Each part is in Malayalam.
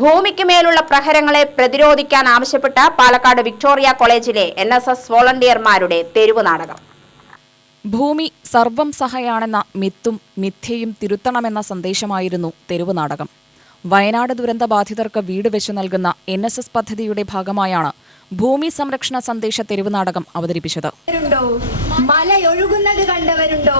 ഭൂമിക്ക് മേലുള്ള പ്രഹരങ്ങളെ പ്രതിരോധിക്കാൻ ആവശ്യപ്പെട്ട പാലക്കാട് വിക്ടോറിയ കോളേജിലെ എൻ എസ് എസ് വോളണ്ടിയർമാരുടെ തെരുവ് നാടകം. ഭൂമി സർവം സഹയാണെന്ന മിത്തും മിഥ്യയും തിരുത്തണമെന്ന സന്ദേശമായിരുന്നു തെരുവ് നാടകം. വയനാട് ദുരന്ത ബാധിതർക്ക് വീട് വെച്ചു നൽകുന്ന എൻ എസ് എസ് പദ്ധതിയുടെ ഭാഗമായാണ് ഭൂമി സംരക്ഷണ സന്ദേശ തെരുവ് നാടകം അവതരിപ്പിച്ചത്. ണ്ടോ മലയൊഴുകുന്നത് കണ്ടവരുണ്ടോ?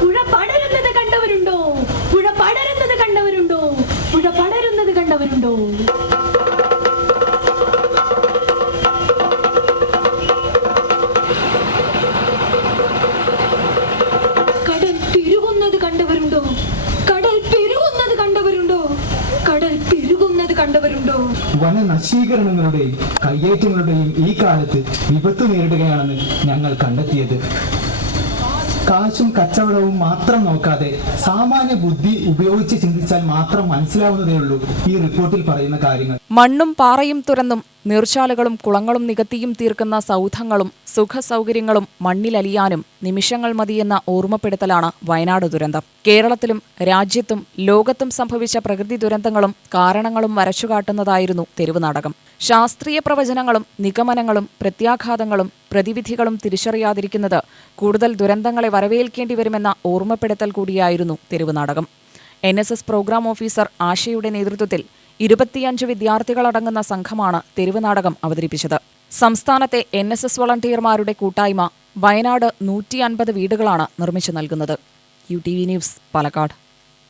പുഴ പടരുന്നത് കണ്ടവരുണ്ടോ? പുഴ കണ്ടവരുണ്ടോ? പുഴ കണ്ടവരുണ്ടോ? കടൽ പെരുകുന്നത് കണ്ടവരുണ്ടോ? കടൽ പെരുകുന്നത് കണ്ടവരുണ്ടോ? കടൽ പെരുകുന്നത് വന നശീകരണങ്ങളുടെയും കയ്യേറ്റങ്ങളുടെയും ഈ കാലത്ത് വിപത്ത് നേരിടുകയാണെന്ന് ഞങ്ങൾ കണ്ടെത്തിയത്. കാശും കച്ചവടവും മാത്രം നോക്കാതെ സാമാന്യ ബുദ്ധി ഉപയോഗിച്ച് ചിന്തിച്ചാൽ മാത്രം മനസ്സിലാവുന്നതേ ഉള്ളൂ ഈ റിപ്പോർട്ടിൽ പറയുന്ന കാര്യങ്ങൾ. മണ്ണും പാറയും തുറന്നും നീർച്ചാലുകളും കുളങ്ങളും നികത്തിയും തീർക്കുന്ന സൗധങ്ങളും സുഖസൗകര്യങ്ങളും മണ്ണിലലിയാനും നിമിഷങ്ങൾ മതിയെന്ന ഓർമ്മപ്പെടുത്തലാണ് വയനാട് ദുരന്തം. കേരളത്തിലും രാജ്യത്തും ലോകത്തും സംഭവിച്ച പ്രകൃതി ദുരന്തങ്ങളും കാരണങ്ങളും വരച്ചുകാട്ടുന്നതായിരുന്നു തെരുവ് നാടകം. ശാസ്ത്രീയ പ്രവചനങ്ങളും നിഗമനങ്ങളും പ്രത്യാഘാതങ്ങളും പ്രതിവിധികളും തിരിച്ചറിയാതിരിക്കുന്നത് കൂടുതൽ ദുരന്തങ്ങളെ വരവേൽക്കേണ്ടി വരുമെന്ന ഓർമ്മപ്പെടുത്തൽ കൂടിയായിരുന്നു തെരുവ് നാടകം. N S S programme officer ആശയുടെ നേതൃത്വത്തിൽ ഇരുപത്തിയഞ്ച് വിദ്യാർത്ഥികളടങ്ങുന്ന സംഘമാണ് തെരുവ് നാടകം അവതരിപ്പിച്ചത്. സംസ്ഥാനത്തെ എൻ എസ് എസ് വളണ്ടിയർമാരുടെ കൂട്ടായ്മ വയനാട് നൂറ്റി അൻപത് വീടുകളാണ് നിർമ്മിച്ചു നൽകുന്നത്. U T V news Palakkad.